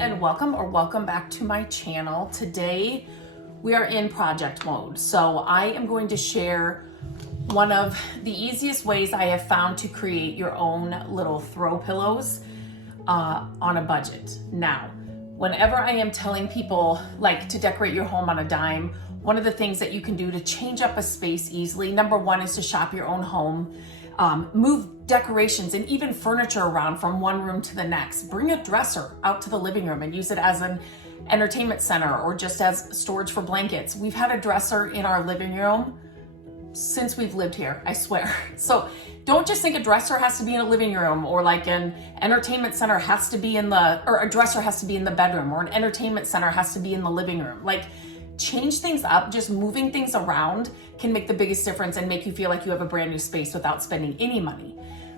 and welcome back to my channel. Today we are in project mode. So I am going to share one of the easiest ways I have found to create your own little throw pillows on a budget. Now, whenever I am telling people like to decorate your home on a dime, one of the things that you can do to change up a space easily, number one, is to shop your own home. Move decorations and even furniture around from one room to the next. Bring a dresser out to the living room and use it as an entertainment center or just as storage for blankets. We've had a dresser in our living room since we've lived here, I swear. So don't just think a dresser has to be in a living room, or like an entertainment center has to be or a dresser has to be in the bedroom, or an entertainment center has to be in the living room. Like, change things up. Just moving things around can make the biggest difference and make you feel like you have a brand new space without spending any money.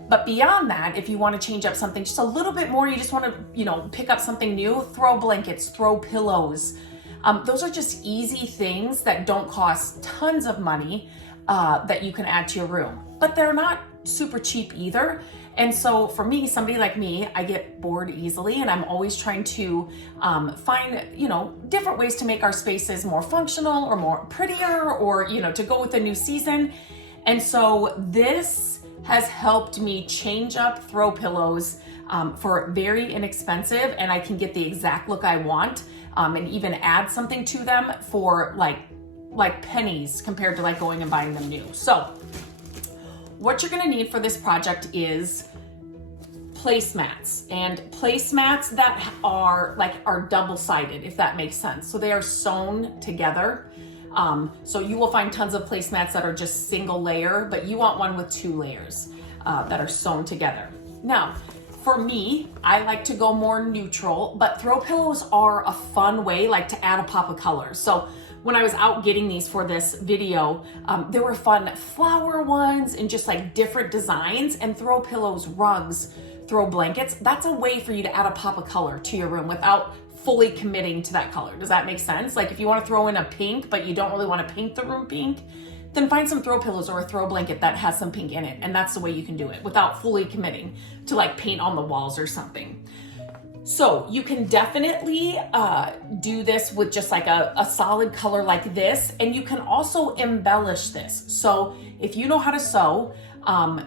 But beyond that, if you want to change up something just a little bit more, you just want to, pick up something new, throw blankets, throw pillows. Those are just easy things that don't cost tons of money that you can add to your room. But they're not super cheap either. And so for me, somebody like me, I get bored easily, and I'm always trying to find, different ways to make our spaces more functional or more prettier, or, to go with the new season. And so this has helped me change up throw pillows for very inexpensive, and I can get the exact look I want, and even add something to them for like pennies compared to like going and buying them new. So what you're gonna need for this project is placemats, and placemats that are double-sided, if that makes sense. So they are sewn together. So you will find tons of placemats that are just single layer, but you want one with 2 layers that are sewn together. Now, for me, I like to go more neutral, but throw pillows are a fun way to add a pop of color. So when I was out getting these for this video, there were fun flower ones and just like different designs, and throw pillows, rugs, throw blankets. That's a way for you to add a pop of color to your room without fully committing to that color. Does that make sense? Like, if you want to throw in a pink, but you don't really want to paint the room pink, then find some throw pillows or a throw blanket that has some pink in it. And that's the way you can do it without fully committing to like paint on the walls or something. So you can definitely do this with just like a solid color like this, and you can also embellish this. So if you know how to sew,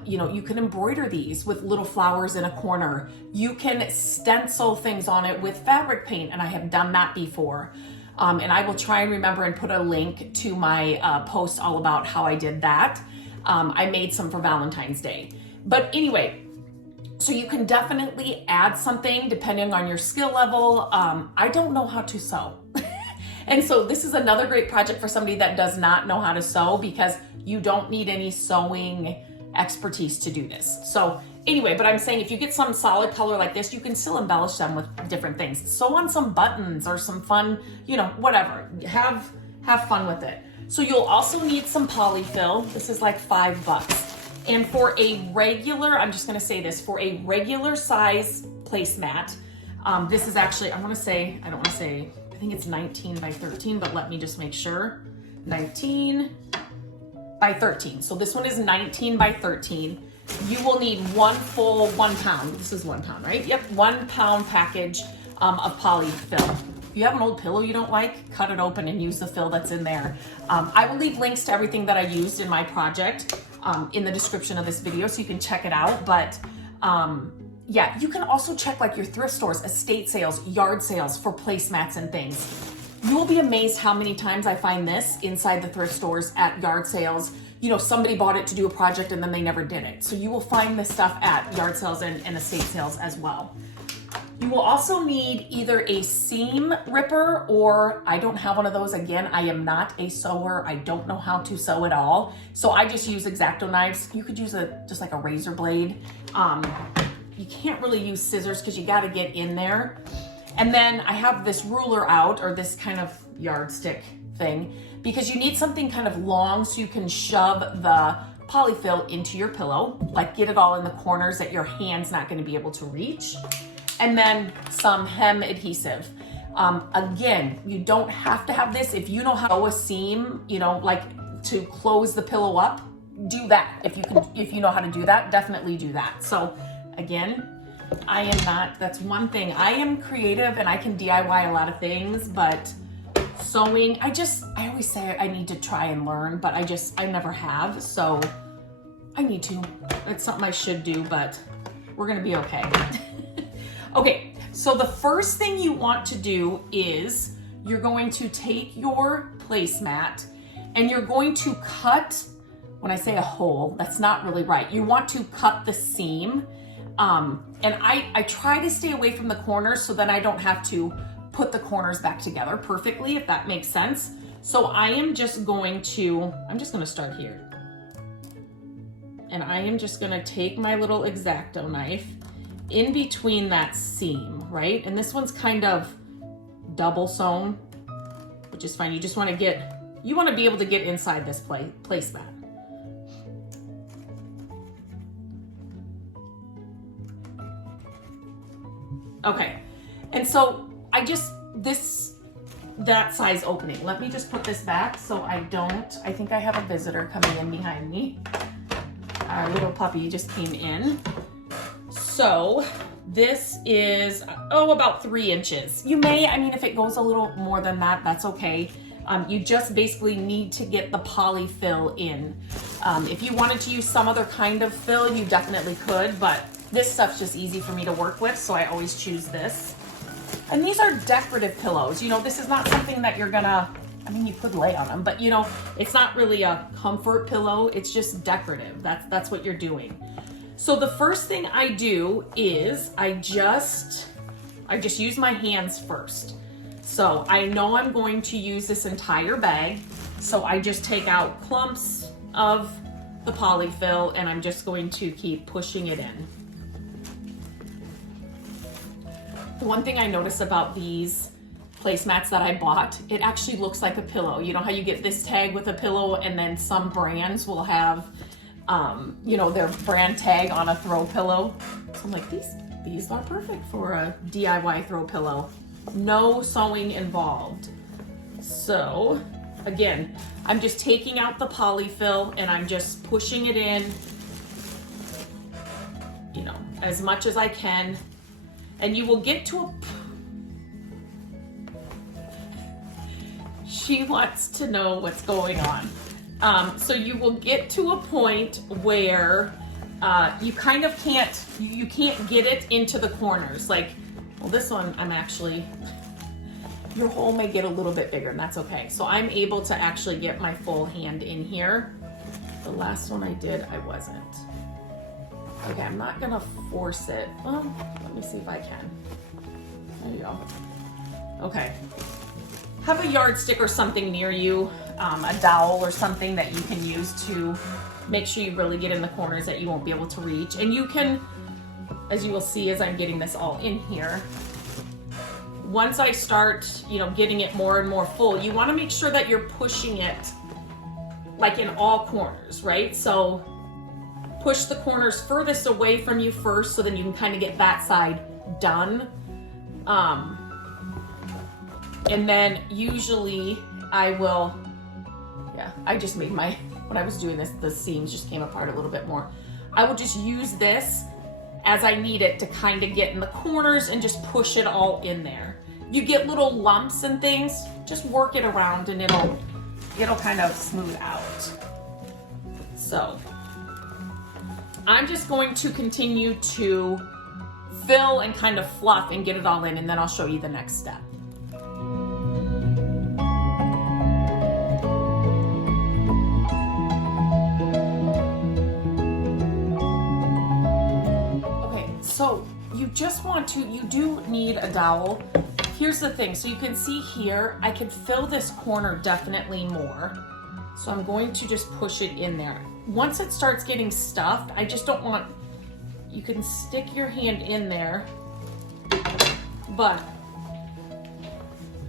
you can embroider these with little flowers in a corner. You can stencil things on it with fabric paint, and I have done that before. And I will try and remember and put a link to my post all about how I did that. I made some for Valentine's Day. But anyway, so you can definitely add something depending on your skill level. I don't know how to sew. And so this is another great project for somebody that does not know how to sew, because you don't need any sewing expertise to do this. So anyway, but I'm saying if you get some solid color like this, you can still embellish them with different things. Sew on some buttons or some fun, whatever. Have fun with it. So you'll also need some polyfill. This is like $5. And for a regular, I'm just gonna say this, for a regular size placemat, this is actually, I think it's 19 by 13, but let me just make sure. 19 by 13. So this one is 19 by 13. You will need 1 pound. This is 1 pound, right? Yep, 1 pound package of polyfill. If you have an old pillow you don't like, cut it open and use the fill that's in there. I will leave links to everything that I used in my project in the description of this video, so you can check it out. But yeah, you can also check like your thrift stores, estate sales, yard sales for placemats and things. You will be amazed how many times I find this inside the thrift stores at yard sales. Somebody bought it to do a project and then they never did it. So you will find this stuff at yard sales and estate sales as well. You will also need either a seam ripper, or I don't have one of those. Again, I am not a sewer. I don't know how to sew at all. So I just use X-Acto knives. You could use just like a razor blade. You can't really use scissors because you got to get in there. And then I have this ruler out, or this kind of yardstick thing, because you need something kind of long so you can shove the polyfill into your pillow, like get it all in the corners that your hand's not going to be able to reach. And then some hem adhesive. Again, you don't have to have this. If you know how to sew a seam, like to close the pillow up, do that. If you know how to do that, definitely do that. So again, I am not. That's one thing. I am creative and I can DIY a lot of things, but sewing, I always say I need to try and learn, but I never have. So I need to. It's something I should do, but we're gonna be okay. Okay, so the first thing you want to do is you're going to take your placemat and you're going to cut, when I say a hole, that's not really right. You want to cut the seam. And I try to stay away from the corners so that I don't have to put the corners back together perfectly, if that makes sense. So I'm just gonna start here. And I am just gonna take my little X-Acto knife in between that seam, right? And this one's kind of double sewn, which is fine. You just wanna be able to get inside this placemat. Okay, and so that size opening. Let me just put this back so I think I have a visitor coming in behind me. Our little puppy just came in. So this is, about 3 inches. If it goes a little more than that, that's okay. You just basically need to get the poly fill in. If you wanted to use some other kind of fill, you definitely could, but this stuff's just easy for me to work with, so I always choose this. And these are decorative pillows. This is not something that you're gonna, you could lay on them, but it's not really a comfort pillow. It's just decorative. That's what you're doing. So the first thing I do is I just use my hands first. So I know I'm going to use this entire bag. So I just take out clumps of the polyfill and I'm just going to keep pushing it in. The one thing I notice about these placemats that I bought, it actually looks like a pillow. You know how you get this tag with a pillow and then some brands will have, their brand tag on a throw pillow. So I'm like, these are perfect for a DIY throw pillow. No sewing involved. So again, I'm just taking out the polyfill and I'm just pushing it in, as much as I can. And you will get to she wants to know what's going on. So you will get to a point where you kind of can't get it into the corners. This one, your hole may get a little bit bigger and that's okay. So I'm able to actually get my full hand in here. The last one I did, I wasn't. Okay, I'm not gonna force it. Well, let me see if I can. There you go. Okay. Have a yardstick or something near you, a dowel or something that you can use to make sure you really get in the corners that you won't be able to reach. And you can, as you will see as I'm getting this all in here, once I start, getting it more and more full, you wanna make sure that you're pushing it in all corners, right? So push the corners furthest away from you first so then you can kind of get that side done. And then usually I just made when I was doing this, the seams just came apart a little bit more. I will just use this as I need it to kind of get in the corners and just push it all in there. You get little lumps and things, just work it around and it'll kind of smooth out. So I'm just going to continue to fill and kind of fluff and get it all in, and then I'll show you the next step. Okay, so you do need a dowel. Here's the thing, so you can see here, I can fill this corner definitely more. So I'm going to just push it in there. Once it starts getting stuffed, I just don't want, you can stick your hand in there, but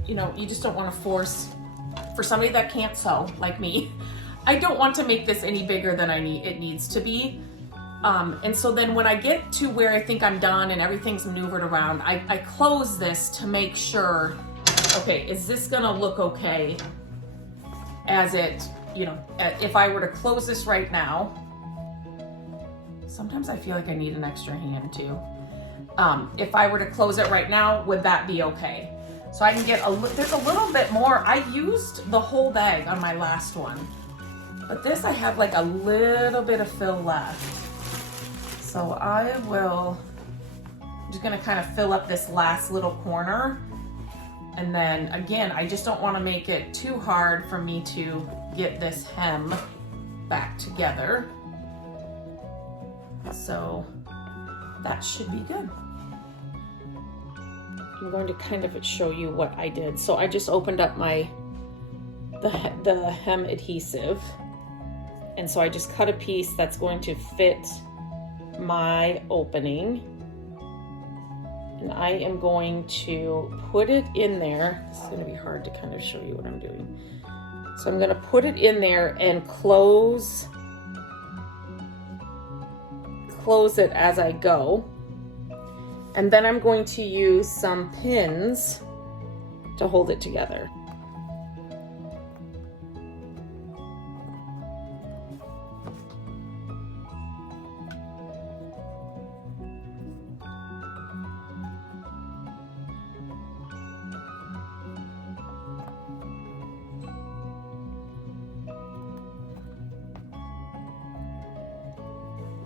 you just don't want to force, for somebody that can't sew like me, I don't want to make this any bigger than it needs to be. And so then when I get to where I think I'm done and everything's maneuvered around, I close this to make sure, okay, is this gonna look okay as it, if I were to close this right now, sometimes I feel like I need an extra hand too. If I were to close it right now, would that be okay? So I can get there's a little bit more. I used the whole bag on my last one, but this I have like a little bit of fill left. So I'm just gonna kind of fill up this last little corner. And then again, I just don't wanna make it too hard for me to get this hem back together. So that should be good. I'm going to kind of show you what I did. So I just opened up the hem adhesive. And so I just cut a piece that's going to fit my opening. And I am going to put it in there. It's going to be hard to kind of show you what I'm doing. So I'm going to put it in there and close it as I go. And then I'm going to use some pins to hold it together.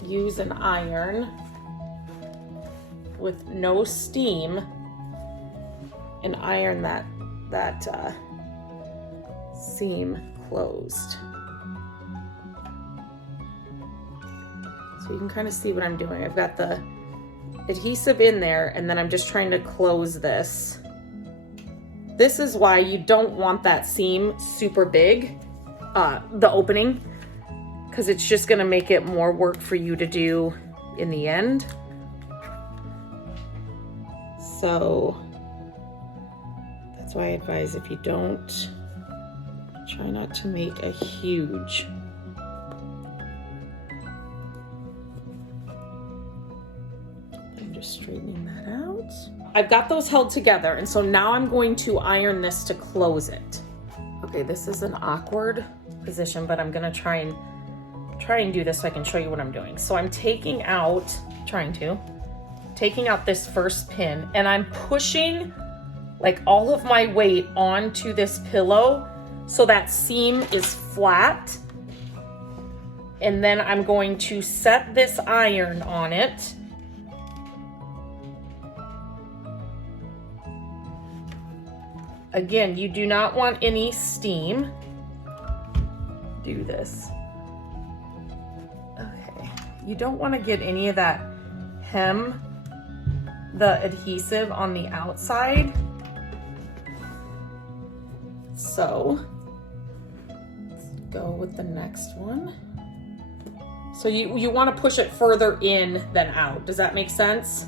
Use an iron with no steam and iron that seam closed. So you can kind of see what I'm doing. I've got the adhesive in there and then I'm just trying to close this. This is why you don't want that seam super big, the opening, because it's just gonna make it more work for you to do in the end. So that's why I advise if you don't, try not to make a huge. I'm just straightening that out. I've got those held together, and so now I'm going to iron this to close it. Okay, this is an awkward position, but I'm gonna try and do this so I can show you what I'm doing. So I'm taking out this first pin and I'm pushing like all of my weight onto this pillow so that seam is flat. And then I'm going to set this iron on it. Again, you do not want any steam. Do this. Okay, you don't want to get any of that hem, the adhesive on the outside. So let's go with the next one. So you want to push it further in than out. Does that make sense?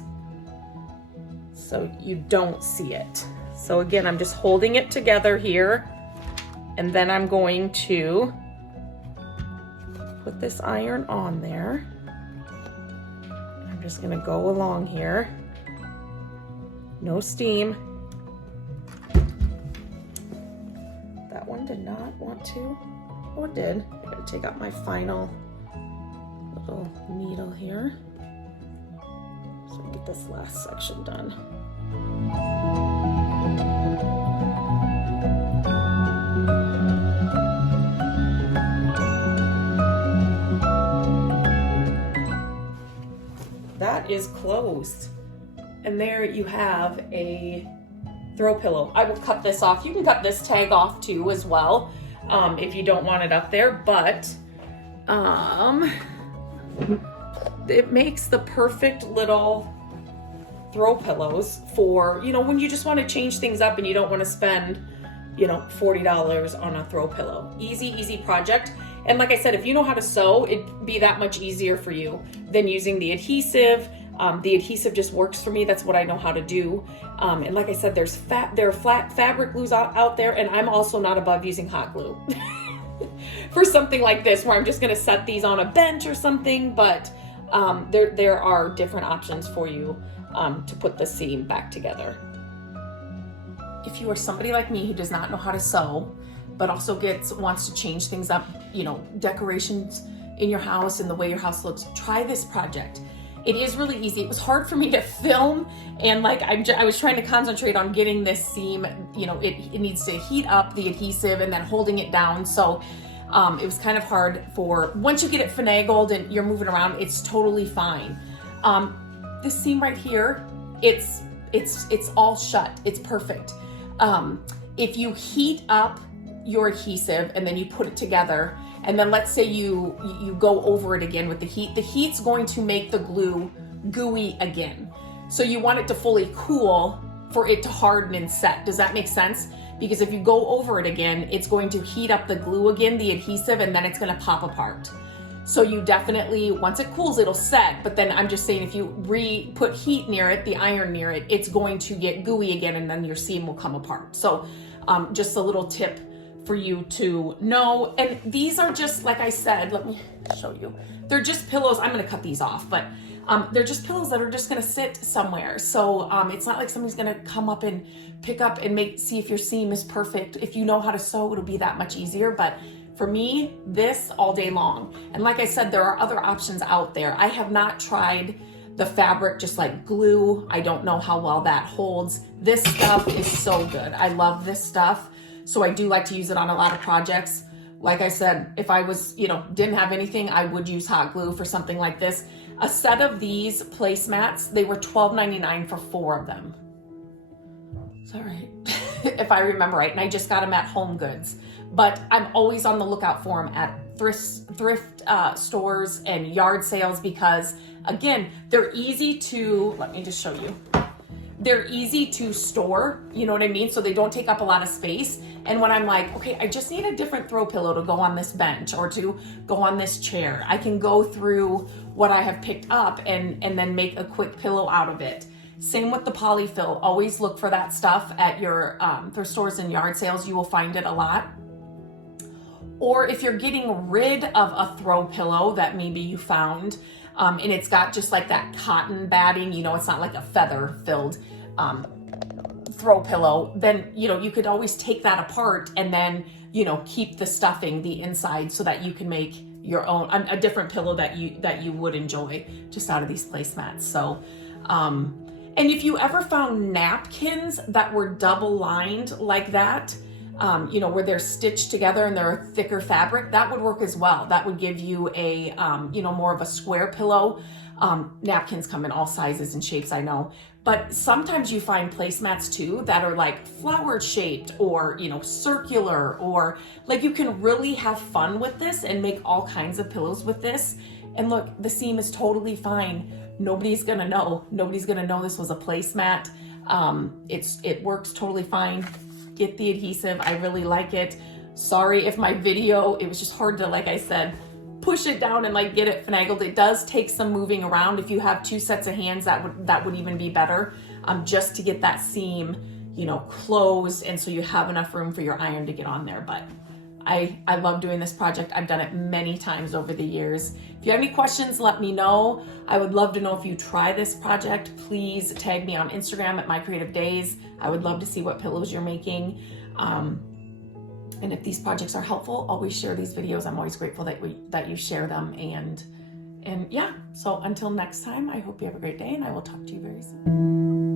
So you don't see it. So again, I'm just holding it together here, and then I'm going to put this iron on there. I'm just gonna go along here. No steam. That one did not want to. Oh, it did. I gotta take out my final little needle here so I can get this last section done. That is closed. And there you have a throw pillow. I will cut this off. You can cut this tag off too as well if you don't want it up there, but it makes the perfect little throw pillows for, you know, when you just want to change things up and you don't want to spend, you know, $40 on a throw pillow. Easy project. And like I said, if you know how to sew, it'd be that much easier for you than using the adhesive. The adhesive just works for me. That's what I know how to do. And like I said, there are flat fabric glues out there, and I'm also not above using hot glue for something like this, where I'm just gonna set these on a bench or something. But there are different options for you to put the seam back together. If you are somebody like me who does not know how to sew, but also wants to change things up, you know, decorations in your house and the way your house looks, try this project. it is really easy. It was hard for me to film, and like I was trying to concentrate on getting this seam, you know, it needs to heat up the adhesive and then holding it down. So it was kind of hard for, once you get it finagled and you're moving around, it's totally fine. This seam right here, it's all shut. It's perfect. If you heat up your adhesive and then you put it together, and then let's say you go over it again with the heat's going to make the glue gooey again. So you want it to fully cool for it to harden and set. Does that make sense? Because if you go over it again, it's going to heat up the glue again, the adhesive, and then it's going to pop apart. So you definitely, once it cools, it'll set. But then I'm just saying, if you put heat near it, the iron near it, it's going to get gooey again, and then your seam will come apart. So just a little tip for you to know. And these are just, like I said, let me show you. They're just pillows. I'm going to cut these off, but they're just pillows that are just going to sit somewhere. So it's not like somebody's going to come up and pick up and see if your seam is perfect. If you know how to sew, it'll be that much easier. But for me, this all day long. And like I said, there are other options out there. I have not tried the fabric just like glue. I don't know how well that holds. This stuff is so good. I love this stuff. So I do like to use it on a lot of projects. Like I said, if I was, didn't have anything, I would use hot glue for something like this. A set of these placemats, they were $12.99 for 4 of them. Is that right? If I remember right. And I just got them at Home Goods. But I'm always on the lookout for them at thrift stores and yard sales because, again, they're easy to, let me just show you. They're easy to store, you know what I mean? So they don't take up a lot of space. And when I'm like, okay, I just need a different throw pillow to go on this bench or to go on this chair, I can go through what I have picked up and then make a quick pillow out of it. Same with the polyfill. Always look for that stuff at your thrift stores and yard sales. You will find it a lot. Or if you're getting rid of a throw pillow that maybe you found, and it's got just like that cotton batting, it's not like a feather filled throw pillow, then, you could always take that apart and then, keep the stuffing, the inside, so that you can make your own, a different pillow that you would enjoy just out of these placemats. So, and if you ever found napkins that were double lined like that, where they're stitched together and they're a thicker fabric, that would work as well. That would give you a, more of a square pillow. Napkins come in all sizes and shapes, I know. But sometimes you find placemats too that are like flower shaped or, circular, or like you can really have fun with this and make all kinds of pillows with this. And look, the seam is totally fine. Nobody's gonna know. Nobody's gonna know this was a placemat. It works totally fine. Get the adhesive. I really like it. Sorry if my video, it was just hard to, like I said, push it down and like get it finagled. It does take some moving around. If you have 2 sets of hands, that would even be better, just to get that seam, closed, and so you have enough room for your iron to get on there. But I love doing this project. I've done it many times over the years. If you have any questions, let me know. I would love to know if you try this project. Please tag me on Instagram at My Creative Days. I would love to see what pillows you're making. And if these projects are helpful, always share these videos. I'm always grateful that you share them. And yeah, so until next time, I hope you have a great day, and I will talk to you very soon.